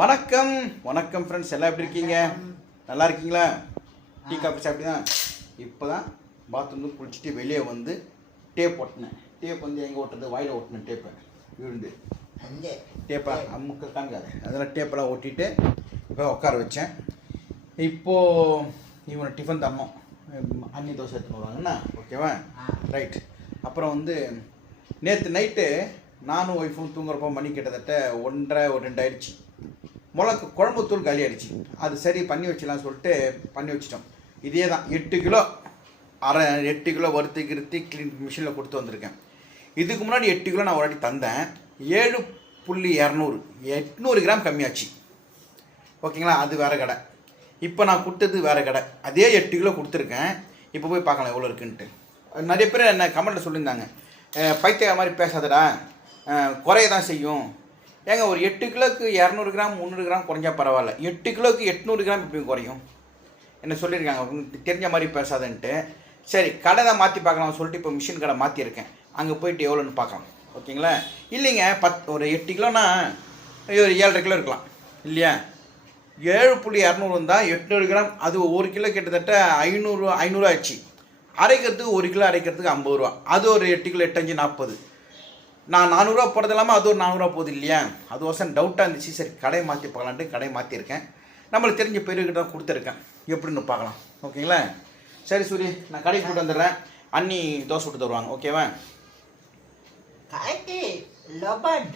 வணக்கம். வணக்கம் ஃப்ரெண்ட்ஸ் எல்லாம் எப்படி இருக்கீங்க? நல்லா இருக்கீங்களா? டீ காஃபி சாப்பிட்டீங்க இப்போ தான் பாத்ரூம் குளிச்சுட்டு வெளியே வந்து டேப் ஒட்டினேன். டேப் வந்து எங்கே ஓட்டுறது வாயில் ஓட்டினேன் டேப்பை விழுந்து அங்கே. டேப்பா அம்முக்கு காண்காது. அதெல்லாம் டேப்பெல்லாம் ஒட்டிட்டு இப்போ உட்கார வச்சேன். இப்போது இவனை டிஃபன் தம்மோம் அன்னி தோசை எடுத்துன்னு வருவாங்கண்ணா ஓகேவா. ரைட் அப்புறம் வந்து நேற்று நைட்டு நானும் ஒய்ஃபும் தூங்குறப்போ மணி கிட்டத்தட்ட ஒன்றரை ஒரு ரெண்டு ஆயிடுச்சு. மிளகு குழம்புத்தூள் காலி ஆயிடுச்சு. அது சரி பண்ணி வச்சிடலாம் சொல்லிட்டு பண்ணி வச்சிட்டோம். இதே தான் எட்டு கிலோ அரை எட்டு கிலோ வறுத்து கிருத்தி க்ளீன் மிஷினில் கொடுத்து வந்திருக்கேன். இதுக்கு முன்னாடி எட்டு கிலோ நான் ஒரு வாட்டி தந்தேன். ஏழு புள்ளி இரநூறு எட்நூறு கிராம் கம்மியாச்சு. ஓகேங்களா? அது வேறு கடை. இப்போ நான் கொடுத்தது வேறு கடை. அதே எட்டு கிலோ கொடுத்துருக்கேன். இப்போ போய் பார்க்கலாம் எவ்வளோ இருக்குன்ட்டு. நிறைய பேர் என்ன கமெண்ட்டில் சொல்லியிருந்தாங்க. "அஹ், மாதிரி பேசாதடா. குறைய தான் செய்யும். ஏங்க ஒரு எட்டு கிலோக்கு இரநூறு கிராம் முந்நூறு கிராம் குறைஞ்சா பரவாயில்ல. எட்டு கிலோக்கு எட்நூறு கிராம் இப்படி குறையும்? என்ன சொல்லியிருக்காங்க உங்களுக்கு தெரிஞ்ச மாதிரி பேசாதன்ட்டு. சரி கடை தான் மாற்றி பார்க்கலாம் சொல்லிட்டு இப்போ மிஷின் கடை மாற்றிருக்கேன் அங்கே போயிட்டு எவ்வளோன்னு பார்க்கலாம். ஓகேங்களா? இல்லைங்க பத் ஒரு எட்டு கிலோனா ஒரு ஏழரை கிலோ இருக்கலாம். இல்லையா? ஏழு புள்ளி இரநூறு இருந்தால் எட்நூறு கிராம் அது ஒரு கிலோ கிட்டத்தட்ட ஐநூறு ஐநூறு ஆச்சு. அரைக்கிறதுக்கு ஒரு கிலோ அரைக்கிறதுக்கு ஐம்பது ரூபா. அது ஒரு எட்டு கிலோ எட்டஞ்சு நாற்பது. நான் நானூறுரூவா போகிறது இல்லாமல் அது ஒரு நானூறுரூவா போகுது இல்லையா? அது வருஷம் டவுட்டாக இருந்துச்சு. சரி கடையை மாற்றி பார்க்கலான்ட்டு கடையை மாற்றிருக்கேன் நம்மளுக்கு தெரிஞ்ச பெரியவர்கிட்ட தான் கொடுத்துருக்கேன். எப்படின்னு பார்க்கலாம். ஓகேங்களா? சரி சூரி நான் கடைக்கு போட்டு வந்துடுறேன். அண்ணி தோசை விட்டு தருவாங்க. ஓகேவா? காய்க்கு லபட்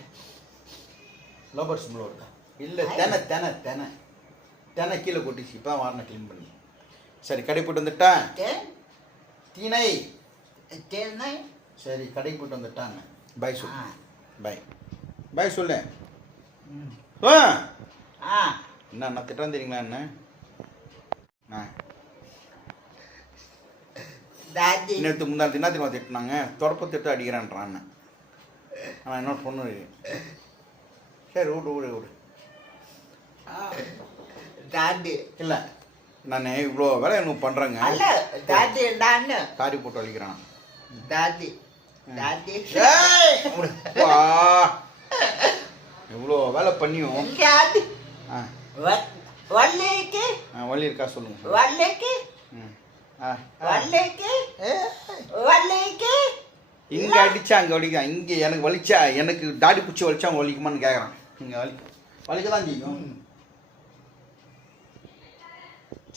லோபர் சிம்பிள் இருக்கா? இல்லை தெனை தெனை தெனை. தெனை கீழே கொட்டிச்சு. இப்போ வாரணம் க்ளீன் பண்ணி. சரி கடை போட்டு வந்துட்டா? தென். தீனை. சரி கடைக்கு போட்டு வந்துட்டாங்க பாய் ஆ சொல்லு பாய் பாய் சொல்லு என்ன நான் திட்டம் தெரியுங்களா என்ன நேற்று முந்தா தினா தினம் திட்டினாங்க தொடப்ப திட்டு அடிக்கிறான்றான் ஆனால் இன்னொரு பொண்ணு. சரி விடு விடு விடு தாதி இல்லை நான் இவ்வளோ வேலை எனக்கு பண்ணுறேங்க நான் காரி போட்டு அழிக்கிறான் தாதி தாதி ஏய், விடு. வா. எவ்வளோ வேலை பண்ணியும்? வலி இருக்கா சொல்லுங்க. ஆ வள்ளிக்கு? வள்ளிக்கு? இங்கே அடிச்சா அங்கே வலிக்கான் இங்கே எனக்கு வலிச்சா எனக்கு தாடி பிடிச்சி வலிச்சா அவங்க வலிக்குமான்னு கேட்குறான் இங்கே வலி வலிக்க. தான் செய்யும்.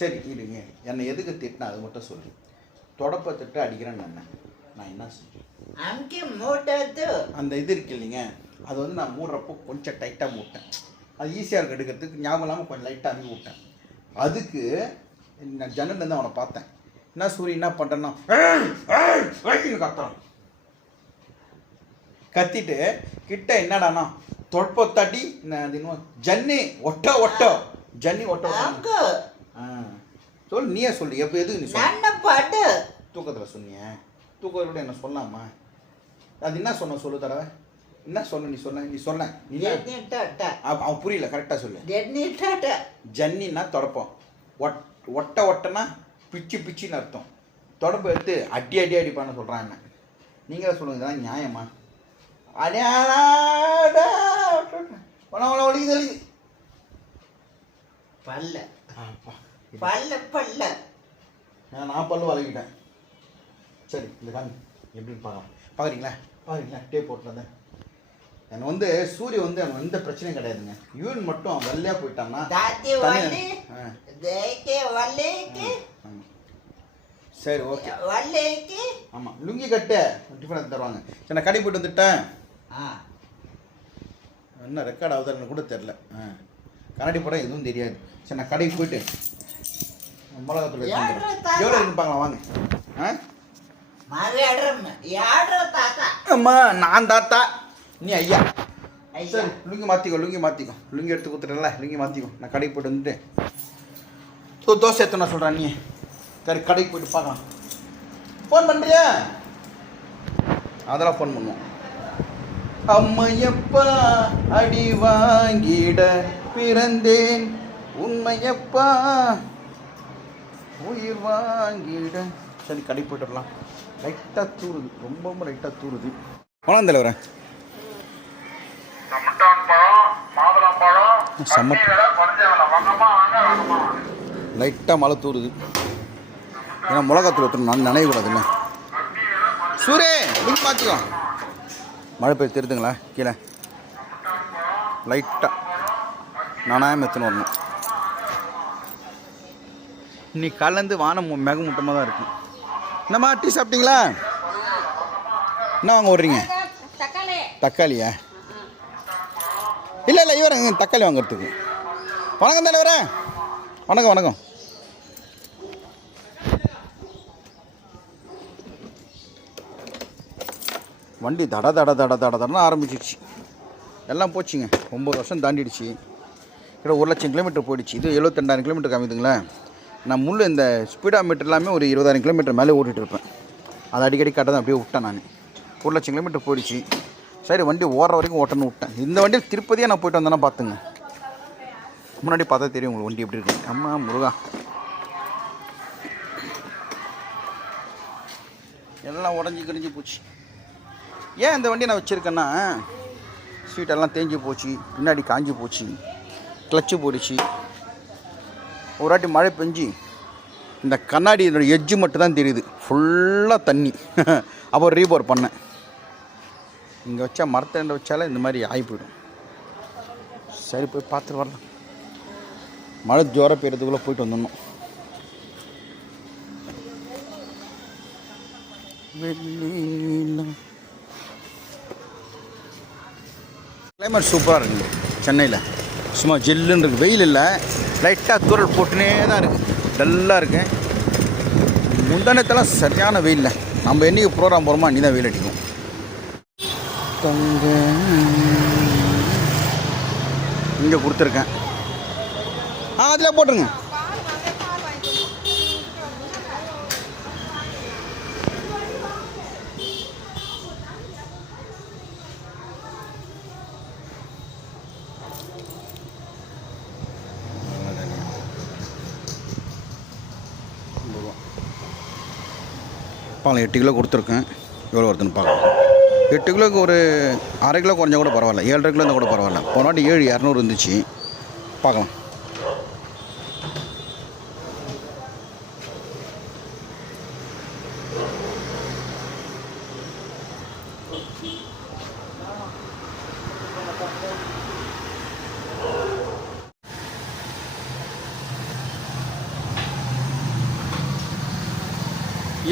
சரி இருங்க. என்னை எதுக்கு திட்டினா அது மட்டும் சொல்லு. தொடப்ப திட்டு அடிக்கிறேன்னு என்ன நான் என்ன அங்கே மூட்டது. அந்த இது இருக்கு இல்லைங்க அது வந்து நான் மூடுறப்போ கொஞ்சம் டைட்டாக மூட்டேன். அது ஈஸியாக இருக்கு எடுக்கிறதுக்கு ஞாபகம் இல்லாமல் கொஞ்சம் லைட்டாக அங்கே விட்டேன் அதுக்கு நான் ஜன்னல்லேருந்து அவனை பார்த்தேன். என்ன சூரி என்ன பண்ணுறேன்னா கத்துறான். கத்திட்டு கிட்ட என்னடானா அது இன்னும் ஜன்னி ஒட்ட ஒட்ட. ஜன்னி ஒட்ட சொல்லு நீயே சொல்லு எப்போ எதுக்கு நீ சொல்ல நன்ன பாட்டு. தூக்கத்தில் சொன்னியே. தூக்கத்தோட என்ன சொல்லாமா? அது என்ன சொன்ன சொல்லு தடவை? என்ன சொன்ன நீ சொன்ன? நீ சொன்ன. நீ அவன் புரியல கரெக்டாக சொல்லு. ஜன்னின்னா தொடப்பம். ஒட் ஒட்ட ஒட்டனா பிச்சு பிச்சின்னு அர்த்தம். தொடப்பம் எடுத்து அடி அடி அடிப்பான்னு சொல்கிறான் என்ன. நீங்களே சொல்லுங்க இதெல்லாம் நியாயமா? அடியாடா உன வலிக்குது வலிக்குது பல்ல. பல்ல பல்ல. நான் நான் பல்லு வளர்க்கிட்டேன். சரி இந்த காமி எப்படின்னு பார்க்கலாம் பார்க்குறீங்களா பார்க்குறீங்களா டேப் போட்டு வந்தேன். எனக்கு வந்து சூரிய வந்து அவன் எந்த பிரச்சனையும் கிடையாதுங்க. யூன் மட்டும் அவன் வெள்ளையா போயிட்டான்னா. சரி ஓகே. ஆமாம் லுங்கி கட்டு. டிஃபன் தருவாங்க. சரி நான் கடைக்கு போயிட்டு வந்துட்டேன். என்ன ரெக்கார்ட் ஆகுதுன்னு கூட தெரில ஆ. கண்ணாடி படம் எதுவும் தெரியாது. சரி நான் கடைக்கு போயிட்டு மிளகாத்தூள்? எவ்வளோ பார்க்கலாம் வாங்க ஆ மாவியாடுறோம் யாடுறோ தாத்தா அம்மா நான் தாத்தா. நீ ஐயா. சரி லுங்கி மாற்றிக்கோ லுங்கி மாற்றிக்கோ லுங்கி எடுத்து கொடுத்துட்டல லுங்கி மாற்றிக்கோ நான் கடைக்கு போயிட்டு வந்துட்டு தோசை எத்தனை சொல்கிறேன் நீ. சரி கடைக்கு போயிட்டு பார்க்கலாம். ஃபோன் பண்ணுறியா அதெல்லாம் ஃபோன் பண்ணுவோம். அம்மையப்பா அடி வாங்கிட பிறந்தேன்? உண்மையப்பா உயிர் வாங்கிட. சரி கடை போயிட்டு வரலாம். லைட்டாக தூருது ரொம்ப ரொம்ப லைட்டாக தூருது வணக்கம் பழம் செம்ம லைட்டாக மழை தூருது. ஏன்னா மிளகாத்தூள் ஊற்றணும் நான் நனையக்கூடாதுல்ல. சூரே லிங்க் பார்த்துக்கோ மழை பெய்ய தெரியுதுங்களா கீழே? லைட்டாக நானாயம் எத்தனை வரணும். இன்னைக்கு காலேருந்து வானம் மேகமூட்டமாக தான் இருக்கும் என்னம்மா டீ சாப்பிட்டீங்களா? என்ன வாங்க தக்காளி. தக்காளியா? இல்லை இல்லை இவரங்க தக்காளி வாங்குறதுக்கு. வணக்கம் தலைவரே வணக்கம் வணக்கம். வண்டி தட தட தட தட தடன்னு ஆரம்பிச்சிடுச்சு. எல்லாம் போச்சுங்க. ஒம்பது வருஷம் தாண்டிடுச்சு. கிட்ட ஒரு லட்சம் கிலோமீட்டர் போயிடுச்சு. இது எழுபத்தெண்டாயிரம் கிலோமீட்டர் காமிதுங்களே நான் முள்ளு இந்த ஸ்பீடா மீட்டர் எல்லாமே ஒரு இருபதாயிரம் கிலோமீட்டர் மேலே ஓட்டிகிட்டு இருப்பேன். அதை அடிக்கடி கட்டதான் அப்படியே விட்டேன் நான். ஒரு லட்சம் கிலோமீட்டர் போயிடுச்சு. சரி வண்டி ஓடுற வரைக்கும் ஓட்டணும்னு விட்டேன். இந்த வண்டியில் திருப்பதியாக நான் போயிட்டு வந்தேன்னா பார்த்துங்க. முன்னாடி பார்த்தா தெரியும் உங்களுக்கு வண்டி எப்படி இருக்கு அம்மா முருகா. எல்லாம் உடஞ்சி கிழிஞ்சு போச்சு. ஏன் இந்த வண்டி நான் வச்சுருக்கேன்னா சீட்டெல்லாம் தேஞ்சு போச்சு பின்னாடி காஞ்சி போச்சு கிளச்சு போயிடுச்சு. ஒரு வாட்டி மழை பெஞ்சு இந்த கண்ணாடி என்னோடய எஜ்ஜு மட்டும் தான் தெரியுது ஃபுல்லாக தண்ணி. அப்போ ரீபோர் பண்ணேன். இங்கே வச்சா மரத்தண்டை வச்சாலே இந்த மாதிரி ஆகி போயிடும். சரி போய் பார்த்துட்டு வரலாம். மழை ஜோர பெய்யறதுக்குள்ளே போயிட்டு வந்துடணும். கிளைமேட் சூப்பராக இருக்குங்க சென்னையில். சும்மா ஜெல்லுன்னு இருக்குது வெயில் இல்லை. லைட்டாக தூரல் போட்டுனே தான் இருக்குது டல்லாக இருக்கு. முந்தானத்தெல்லாம் சரியான வெயில் நம்ம என்றைக்கு ப்ரோக்ராம் போகிறோமோ அன்னி தான் வெயில் அடிக்கும். தங்க. இங்கே கொடுத்துருக்கேன். ஆ அதில் போட்டுருங்க. பார்க்கலாம் எட்டு கிலோ கொடுத்துருக்கேன். எவ்வளோ வருதுன்னு பார்க்கலாம். எட்டு கிலோக்கு ஒரு அரை கிலோ குறைஞ்சா கூட பரவாயில்ல. ஏழரை கிலோ இருந்தால் கூட பரவாயில்ல. போன வாட்டி ஏழு இரநூறு இருந்துச்சு. பார்க்கலாம்.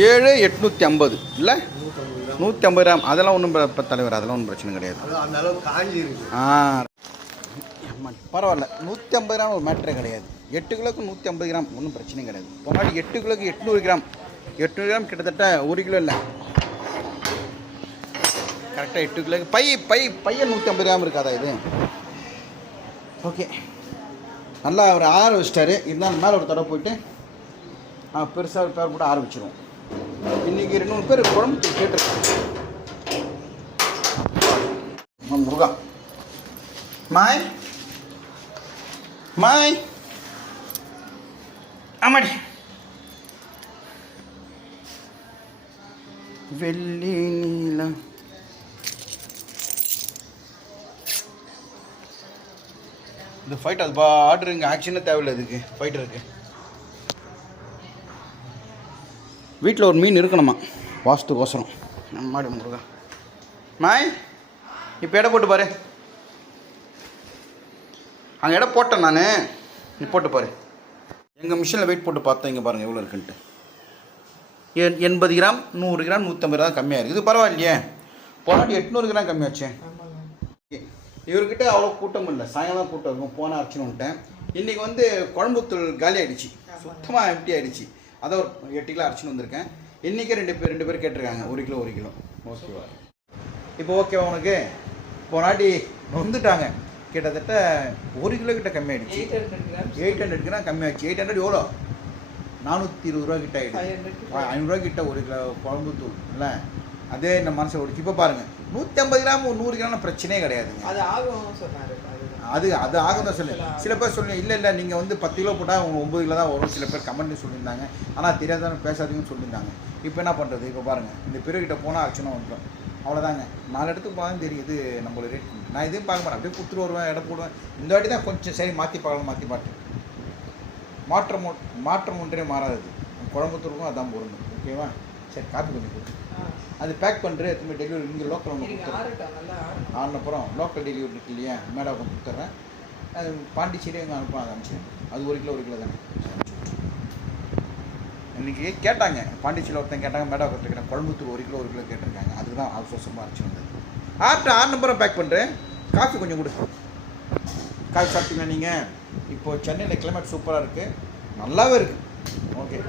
ஏழு எட்நூற்றி ஐம்பது இல்லை? நூற்றி ஐம்பது கிராம் அதெல்லாம் ஒன்றும் தலைவர் அதெல்லாம் ஒன்றும் பிரச்சனை கிடையாது. ஆ. பரவாயில்ல. நூற்றி ஐம்பது கிராம் ஒரு மேட்ரே கிடையாது. எட்டு கிலோக்கு நூற்றி ஐம்பது கிராம் ஒன்றும் பிரச்சனையும் கிடையாது. முன்னாடி எட்டு கிலோக்கு எட்நூறு கிராம். எட்நூறு கிராம் கிட்டத்தட்ட ஒரு கிலோ இல்லை. கரெக்டாக எட்டு கிலோக்கு பை பை பையன் நூற்றி ஐம்பது கிராம் இருக்காதா இது? ஓகே. நல்லா அவர் ஆற வச்சிட்டாரு. இருந்தாலும் மேலே ஒரு தடவை போயிட்டு பெருசாக ஒரு பேர் போட்டு ஆர வச்சிருவோம். இன்றைக்கி ரெண்டு மூணு பேர் குழம்பு கேட்டிருக்காங்க. முருகா. மாய். மாய். ஆமாடி. வெள்ளி நீலம். இந்த ஃபைட் அது இங்கே ஆக்ஷனே தேவையில்லை இதுக்கு ஃபைட் இருக்கு. வீட்டில் ஒரு மீன் இருக்கணுமா? வாஸ்துக்கோசரம். நம்மாடி முருகா மாய் இப்போ எடை போட்டு பாரு. அங்கே எடை போட்டேன் நான். நீ போட்டு பாரு. எங்கள் மிஷினில் வெயிட் போட்டு பார்த்தேன் இங்கே பாருங்கள் எவ்வளோ இருக்குன்ட்டு. எண் எண்பது கிராம் நூறு கிராம் நூற்றம்பது கிராம் கம்மியாக இருக்குது இது பரவாயில்லையே. போனாட்டி எட்நூறு கிராம் கம்மியாச்சு இவர்கிட்ட அவ்வளோ கூட்டம் இல்லை. சாயங்காலம் கூட்டம் இருக்கும். போனால் அரைச்சின்னு வந்துட்டேன் இன்றைக்கி வந்து குழம்புத்தூள் காலி ஆகிடுச்சி சுத்தமாக எம்டி ஆகிடுச்சி அதை ஒரு எட்டு கிலோ அரைச்சின்னு வந்திருக்கேன். இன்றைக்கே ரெண்டு பேர் ரெண்டு பேர் கேட்டிருக்காங்க. ஒரு கிலோ ஒரு கிலோ. ஓகேவா இப்போ ஓகேவா உனக்கு? போனாட்டி வந்துட்டாங்க. கிட்டத்தட்ட ஒரு கிலோ கிட்ட கம்மியாயிடுச்சு எயிட் ஹண்ட்ரட் கிராம் கம்மியாச்சு எயிட் ஹண்ட்ரட் எவ்வளோ? நானூற்றி இருபது ரூபா கிட்ட ஆயிடுச்சு. ஐநூறுரூவா கிட்ட ஒரு கிலோ குழம்பு தூள் இல்லை? அதே இந்த மனசை ஓடிச்சு இப்போ பாருங்கள் நூற்றி ஐம்பது கிராம் ஒரு நூறு கிராம் பிரச்சனையே கிடையாதுங்க. அது ஆகும் சொன்னாரு. அது அது ஆகும் சொல்லு சில பேர் சொல்லி இல்லை இல்லை நீங்கள் வந்து பத்து கிலோ போட்டால் உங்கள் ஒம்பது கிலோ தான் வரும். சில பேர் கமெண்ட்னு சொல்லியிருந்தாங்க. ஆனால் தெரியாதவங்க பேசாதீங்கன்னு சொல்லியிருந்தாங்க. இப்போ என்ன பண்ணுறது இப்போ பாருங்கள் இந்த பிறகிட்ட போனால் ஆக்ஷனாக வந்துடும் அவ்வளோதாங்க நாலு இடத்துக்கு போனால் தெரியுது நம்மளோட ரேட் நான் இதையும் பார்க்க மாட்டேன். அப்படியே கொடுத்துட்டு வருவேன் இடம் போடுவேன். இந்த வாட்டி தான் கொஞ்சம் சரி மாற்றி பார்க்கலாம் மாற்றி பார்த்தேன் மாற்றம் மாற்றம் ஒன்றே மாறாதது. குழம்புத்தூருக்கும் அதான் பொருந்தும் ஓகேவா? சரி காப்பி கொஞ்சம் கொடு. அது பேக் பண்ணுற திரும்பி டெலிவரி இங்கே லோக்கல் ஒன்று கொடுத்துறேன். ஆனப்புறம் லோக்கல் டெலிவரி இருக்கு இல்லையா மேடம் கொடுத்துட்றேன் அது பாண்டிச்சேரி அங்கே அனுப்ப அதை அனுப்பிச்சேன் அது ஒரு கிலோ ஒரு கிலோ தானே. இன்னைக்கு கேட்டாங்க பாண்டிச்சேரியில் ஒருத்தன் கேட்டாங்க மேடம் ஒருத்தர் கேட்டாங்க குழம்புத்தூர் ஒரு கிலோ ஒரு கிலோ கேட்டிருக்காங்க. அதுக்கு தான் அவசரமாக அரைச்சி வந்தது. ஆட்டு ஆறு நம்பரை பேக் பண்ணுறேன் காஃபி கொஞ்சம் கொடு காஃபி சாப்பிட்டீங்களா நீங்கள் இப்போ சென்னையில் கிளைமேட் சூப்பராக இருக்குது நல்லாவே இருக்குது ஓகே.